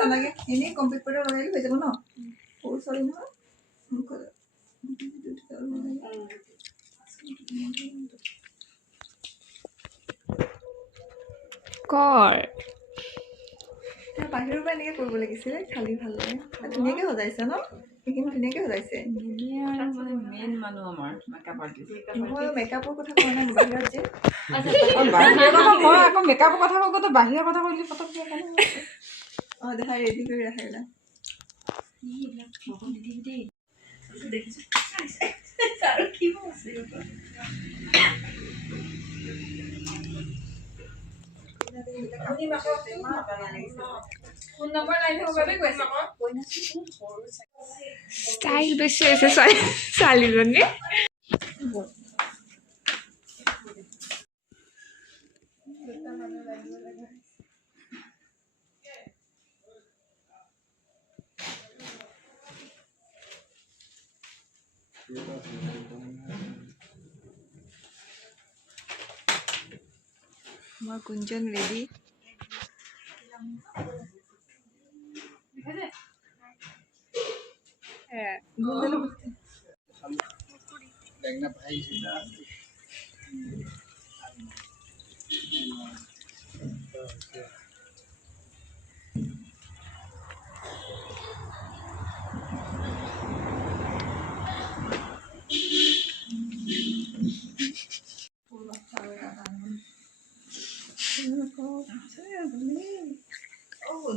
নালাগে এনেই কমপ্লিট কৰি লগাই হৈ যাব ন সৰু ছোৱালী নহয় কৰ বাহিৰৰ পৰা এনেকৈ কৰিব লাগিছিলে খালি ভাল লাগে ধুনীয়াকৈ সজাইছে ন সেইখিনি ধুনীয়াকৈ সজাইছে মেইন মানুহ আমাৰ মেকআপ আৰ্টিষ্ট মই মেকআপৰ কথা কোৱা নাই বাহিৰত যে মই আকৌ মেকআপৰ কথা কওঁতে বাহিৰৰ কথা কৈলি পটককৈ অঁ দেখা ৰেডি কৰি ৰাখে দেখিছোঁ ষ্টাইল বেছি হৈছে ছোৱালীজনী আমাৰ কুঞ্জন ৰেডি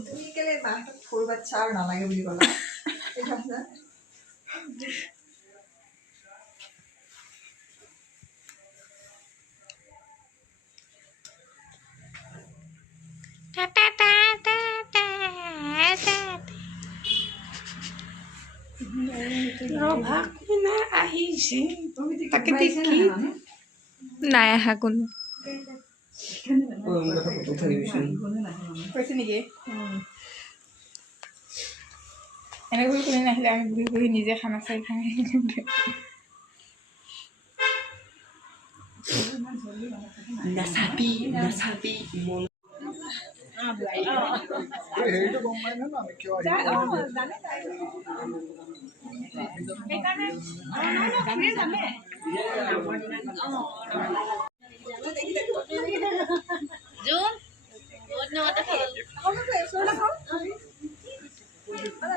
তুমি কেলে মাহঁতক সৰু বাচ্চা আৰু নালাগে বুলি ক'লা নাই আহা কোনো কৈছে নেকি এনেকৈ কৰি নাহিলে আমি বহি বহি নিজে খানা চাই খাই নাচাবি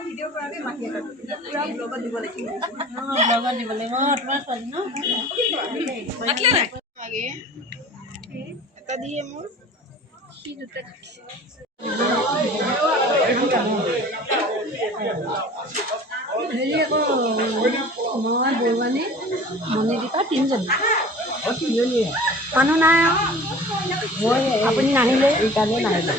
ভিডিঅ' কৰাকৈ মাতি পুৰা ব্লগত দিব লাগিব এটা দিয়ে মোৰ হেৰি আকৌ মই বৰুৱানী মণিদীপা তিনিজনী মানুহ নাই আপুনি নাহিলে এইকাৰণে নাহিলে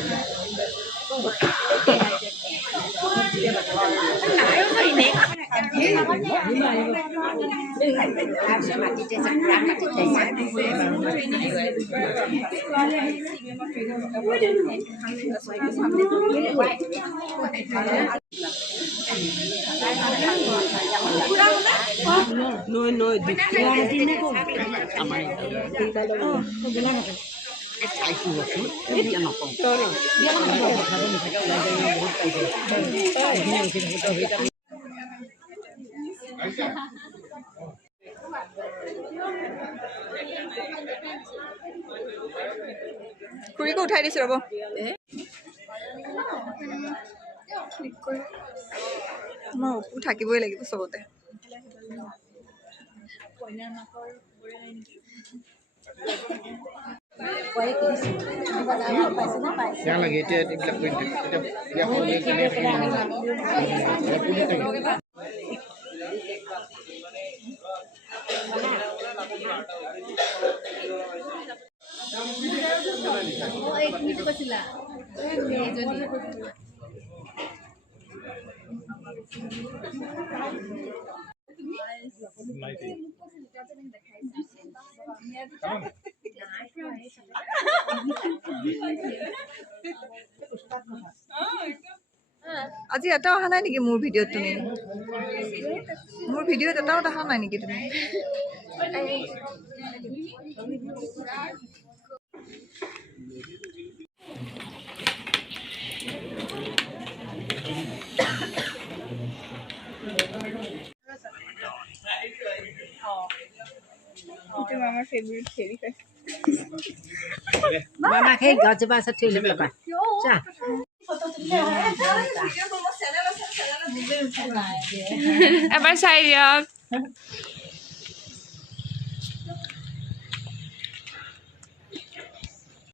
খুৰীকো উঠাই দিছোঁ ৰ'ব আমাৰ অপু থাকিবই লাগিব চবতে লাগে এতিয়া এইবিলাক কৰি আজি এটাও অহা নাই নেকি মোৰ ভিডিঅ'ত তুমি মোৰ ভিডিঅ'ত এটাও দেখা নাই নেকি তুমি আমাৰ ফেভাৰিট ফেৰি মামাক সেই গছজোপা আছে থৈ ল'ব পাৰা চা এবাৰ চাই দিয়ক